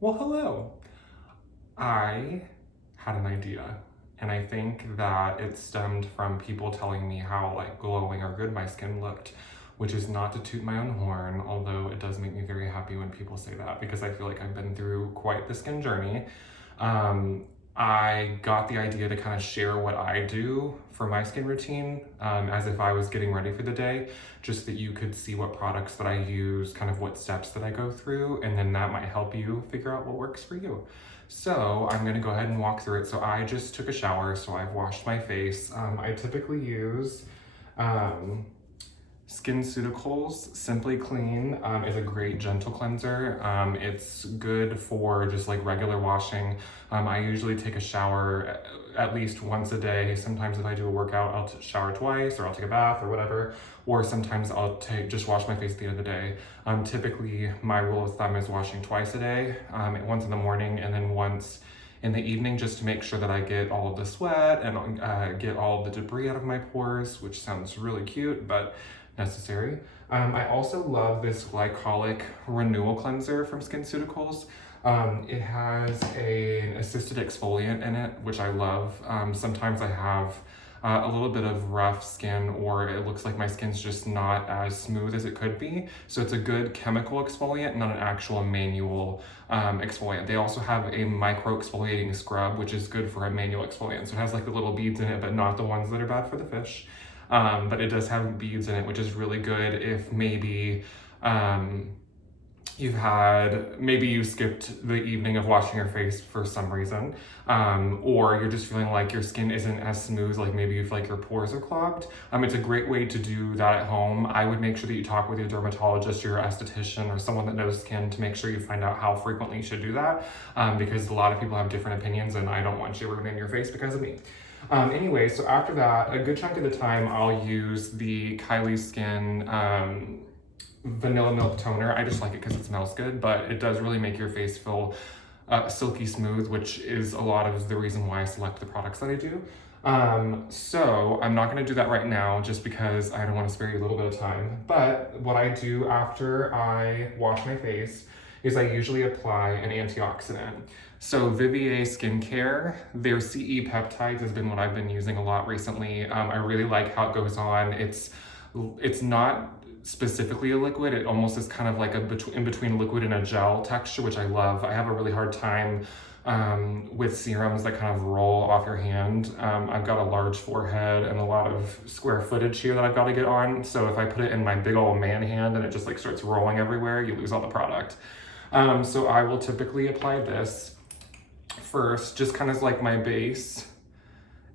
Well, hello. I had an idea, and I think that it stemmed from people telling me how like glowing or good my skin looked, which is not to toot my own horn, although it does make me very happy when people say that because I feel like I've been through quite the skin journey. Um, I got the idea to kind of share what I do for my skin routine as if I was getting ready for the day, just that you could see what products that I use, kind of what steps that I go through, and then that might help you figure out what works for you. So I'm gonna go ahead and walk through it. So I just took a shower, so I've washed my face. I typically use um, SkinCeuticals Simply Clean is a great gentle cleanser. It's good for just like regular washing. I usually take a shower at least once a day. Sometimes if I do a workout, I'll shower twice, or I'll take a bath or whatever. Or sometimes I'll just wash my face at the end of the day. Typically, my rule of thumb is washing twice a day, once in the morning and then once in the evening, just to make sure that I get all of the sweat and get all of the debris out of my pores, which sounds really cute, but necessary. I also love this glycolic renewal cleanser from SkinCeuticals. It has an assisted exfoliant in it, which I love. Sometimes I have a little bit of rough skin, or it looks like my skin's just not as smooth as it could be. So it's a good chemical exfoliant, not an actual manual exfoliant. They also have a micro exfoliating scrub, which is good for a manual exfoliant. So it has like the little beads in it, but not the ones that are bad for the fish. But it does have beads in it, which is really good if maybe maybe you skipped the evening of washing your face for some reason, or you're just feeling like your skin isn't as smooth, like maybe you feel like your pores are clogged. It's a great way to do that at home. I would make sure that you talk with your dermatologist or your esthetician or someone that knows skin to make sure you find out how frequently you should do that, because a lot of people have different opinions and I don't want you ruining your face because of me. Anyway, so after that, a good chunk of the time I'll use the Kylie Skin vanilla milk toner. I just like it because it smells good, but it does really make your face feel silky smooth, which is a lot of the reason why I select the products that I do. So I'm not going to do that right now just because I don't want to spare you a little bit of time. But what I do after I wash my face is I usually apply an antioxidant. So Vivier Skincare, their CE peptides has been what I've been using a lot recently. I really like how it goes on. It's not specifically a liquid. It almost is kind of like in between liquid and a gel texture, which I love. I have a really hard time with serums that kind of roll off your hand. I've got a large forehead and a lot of square footage here that I've got to get on. So if I put it in my big old man hand and it just like starts rolling everywhere, you lose all the product. So I will typically apply this first, just kind of like my base.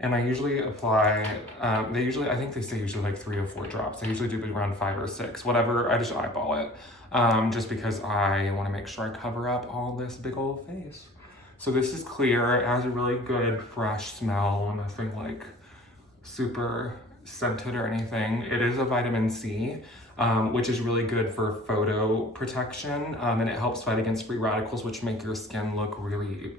And I usually apply, I think they say usually like 3 to 4 drops. I usually do around 5 or 6, whatever. I just eyeball it, just because I want to make sure I cover up all this big old face. So this is clear. It has a really good fresh smell, nothing like super scented or anything. It is a vitamin C, which is really good for photo protection, and it helps fight against free radicals, which make your skin look really,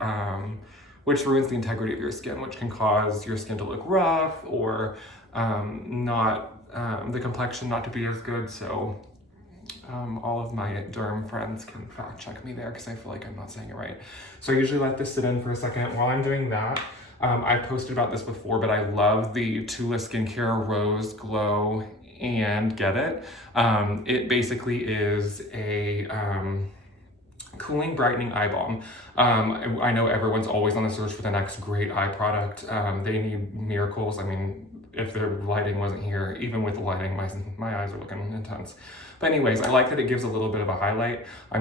which ruins the integrity of your skin, which can cause your skin to look rough or the complexion not to be as good. So all of my derm friends can fact check me there because I feel like I'm not saying it right. So I usually let this sit in for a second. While I'm doing that, I've posted about this before, but I love the Tula Skincare Rose Glow and Get It. It basically is a cooling, brightening eye balm. I know everyone's always on the search for the next great eye product. They need miracles. I mean, if their lighting wasn't here, even with the lighting, my eyes are looking intense. But anyways, I like that it gives a little bit of a highlight. I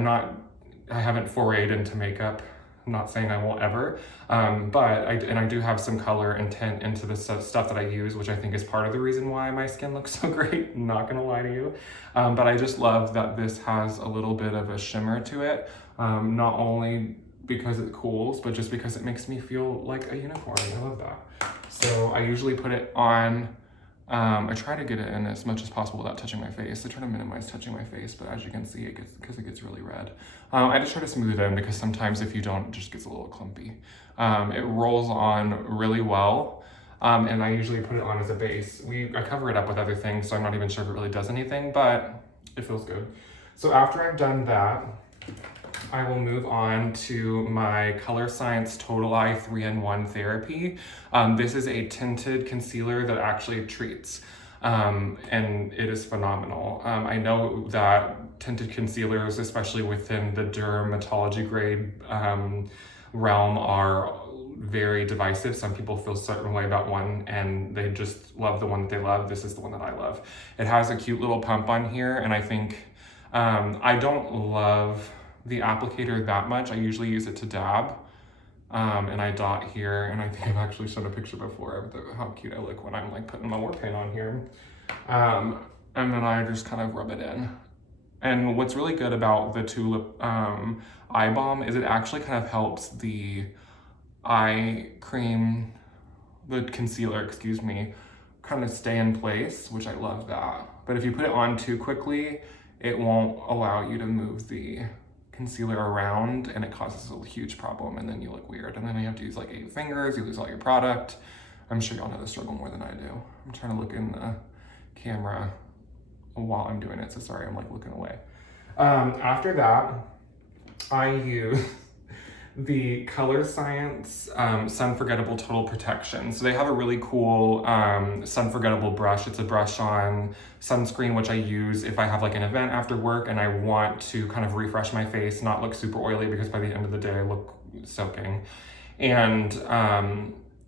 haven't forayed into makeup. I'm not saying I won't ever, but I do have some color and tint into the stuff that I use, which I think is part of the reason why my skin looks so great, not gonna lie to you. But I just love that this has a little bit of a shimmer to it, not only because it cools, but just because it makes me feel like a unicorn. I love that. So I usually put it on, I try to get it in as much as possible without touching my face. I try to minimize touching my face, but as you can see, because it gets really red. I just try to smooth it in because sometimes if you don't, it just gets a little clumpy. It rolls on really well, and I usually put it on as a base. I cover it up with other things, so I'm not even sure if it really does anything, but it feels good. So after I've done that, I will move on to my Color Science Total Eye 3-in-1 Therapy. This is a tinted concealer that actually treats, and it is phenomenal. I know that tinted concealers, especially within the dermatology grade realm, are very divisive. Some people feel a certain way about one and they just love the one that they love. This is the one that I love. It has a cute little pump on here, and I think I don't love the applicator that much. I usually use it to dab, and I dot here, and I think I've actually shown a picture before of how cute I look when I'm like putting my war paint on here. And then I just kind of rub it in. And what's really good about the Tulip eye balm is it actually kind of helps the eye cream, the concealer, excuse me, kind of stay in place, which I love that. But if you put it on too quickly, it won't allow you to move the concealer around, and it causes a huge problem, and then you look weird. And then you have to use like 8 fingers, you lose all your product. I'm sure y'all know the struggle more than I do. I'm trying to look in the camera while I'm doing it, so sorry, I'm like looking away. After that, I use the Color Science Sun Forgettable Total Protection. So they have a really cool sun forgettable brush. It's a brush on sunscreen, which I use if I have like an event after work and I want to kind of refresh my face, not look super oily, because by the end of the day I look soaking. And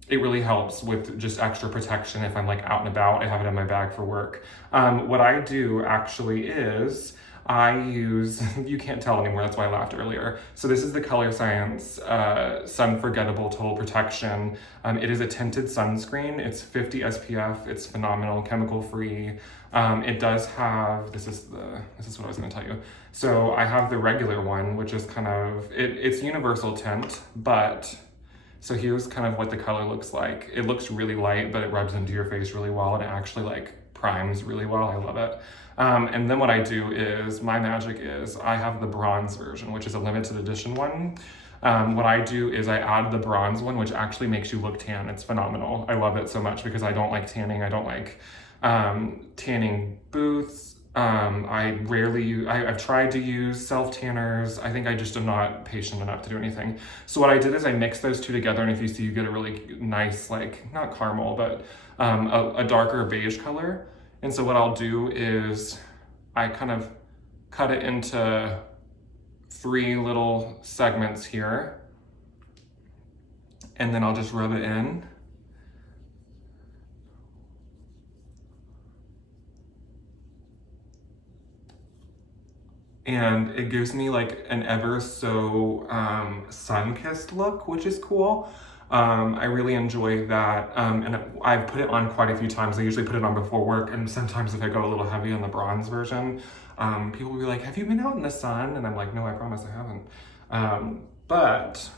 it really helps with just extra protection if I'm like out and about. I have it in my bag for work. What I do actually is I use, you can't tell anymore, that's why I laughed earlier. So this is the Color Science Sun Forgettable Total Protection. It is a tinted sunscreen. It's 50 SPF. It's phenomenal, chemical free. It does have, this is what I was gonna tell you. So I have the regular one, which is kind of, it's universal tint, but so here's kind of what the color looks like. It looks really light, but it rubs into your face really well, and it actually like primes really well. I love it. And then what I do is, my magic is, I have the bronze version, which is a limited edition one. What I do is I add the bronze one, which actually makes you look tan. It's phenomenal. I love it so much because I don't like tanning. I don't like tanning booths. I've tried to use self-tanners. I think I just am not patient enough to do anything. So what I did is I mixed those two together, and if you see, you get a really nice, like, not caramel, but a darker beige color. And so what I'll do is I kind of cut it into 3 little segments here, and then I'll just rub it in. And it gives me like an ever so sun-kissed look, which is cool. I really enjoy that, and I've put it on quite a few times. I usually put it on before work, and sometimes if I go a little heavy on the bronze version, people will be like, have you been out in the sun? And I'm like, no, I promise I haven't. But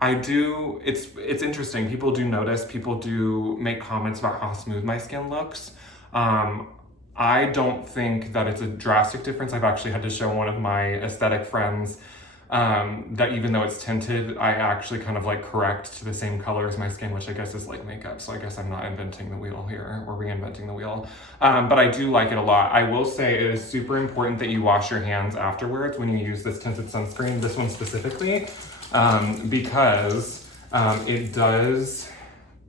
I do, it's interesting. People do notice, people do make comments about how smooth my skin looks. I don't think that it's a drastic difference. I've actually had to show one of my aesthetic friends that even though it's tinted, I actually kind of like correct to the same color as my skin, which I guess is like makeup. So I guess I'm not inventing the wheel here or reinventing the wheel. But I do like it a lot. I will say it is super important that you wash your hands afterwards when you use this tinted sunscreen, this one specifically, because it does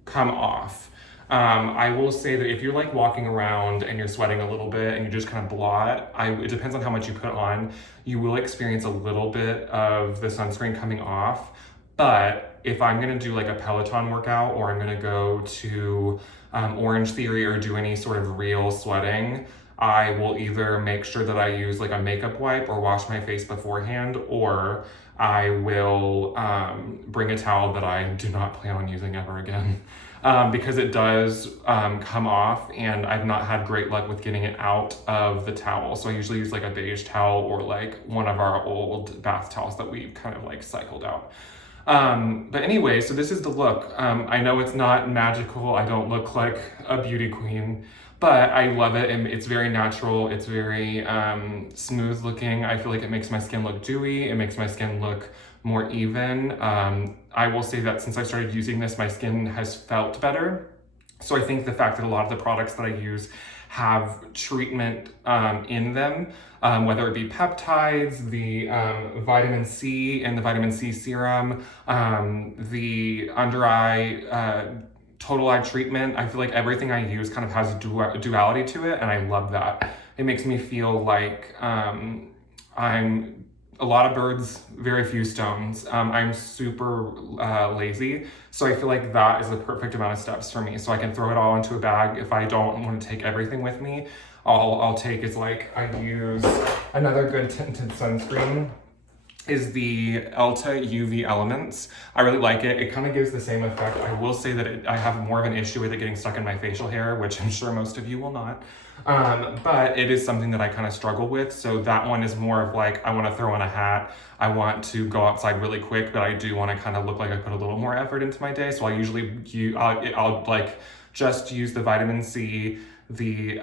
come off. I will say that if you're like walking around and you're sweating a little bit and you just kind of blot, it depends on how much you put on, you will experience a little bit of the sunscreen coming off. But if I'm gonna do like a Peloton workout, or I'm gonna go to Orange Theory or do any sort of real sweating, I will either make sure that I use like a makeup wipe or wash my face beforehand, or I will bring a towel that I do not plan on using ever again. Because it does come off, and I've not had great luck with getting it out of the towel. So I usually use like a beige towel or like one of our old bath towels that we've kind of like cycled out. But anyway, so this is the look. I know it's not magical. I don't look like a beauty queen, but I love it, and it's very natural. It's very smooth looking. I feel like it makes my skin look dewy. It makes my skin look more even. I will say that since I started using this, my skin has felt better. So I think the fact that a lot of the products that I use have treatment in them, whether it be peptides, the vitamin C and the vitamin C serum, the under eye total eye treatment. I feel like everything I use kind of has a duality to it, and I love that. It makes me feel like I'm a lot of birds, very few stones. I'm super lazy, so I feel like that is the perfect amount of steps for me. So I can throw it all into a bag. If I don't want to take everything with me, I'll take, it's like I use another good tinted sunscreen is the Elta UV Elements. I really like it. It kind of gives the same effect. I will say that I have more of an issue with it getting stuck in my facial hair, which I'm sure most of you will not. But it is something that I kind of struggle with. So that one is more of like, I want to throw on a hat. I want to go outside really quick, but I do want to kind of look like I put a little more effort into my day. So I usually, I'll like just use the vitamin C, the,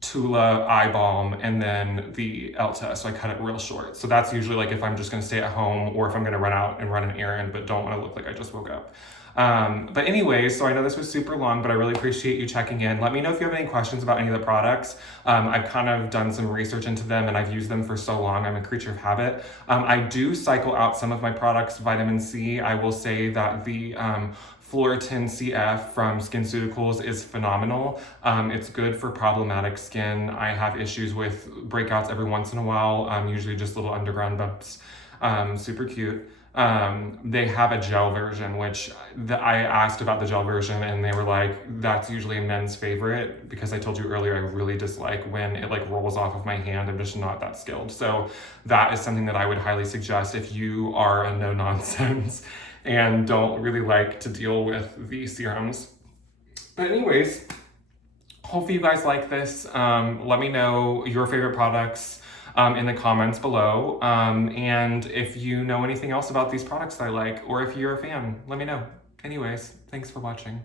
Tula eye balm, and then the Elta, so I cut it real short. So that's usually like if I'm just gonna stay at home or if I'm gonna run out and run an errand but don't wanna look like I just woke up. But anyways, so I know this was super long, but I really appreciate you checking in. Let me know if you have any questions about any of the products. I've kind of done some research into them and I've used them for so long. I'm a creature of habit. I do cycle out some of my products, vitamin C. I will say that the Floritin CF from SkinCeuticals is phenomenal. It's good for problematic skin. I have issues with breakouts every once in a while, usually just little underground bumps. Super cute. They have a gel version, which I asked about the gel version and they were like, that's usually a men's favorite, because I told you earlier I really dislike when it like rolls off of my hand. I'm just not that skilled. So that is something that I would highly suggest if you are a no-nonsense and don't really like to deal with the serums. But anyways, hopefully you guys like this. Let me know your favorite products in the comments below. And if you know anything else about these products that I like, or if you're a fan, let me know. Anyways, thanks for watching.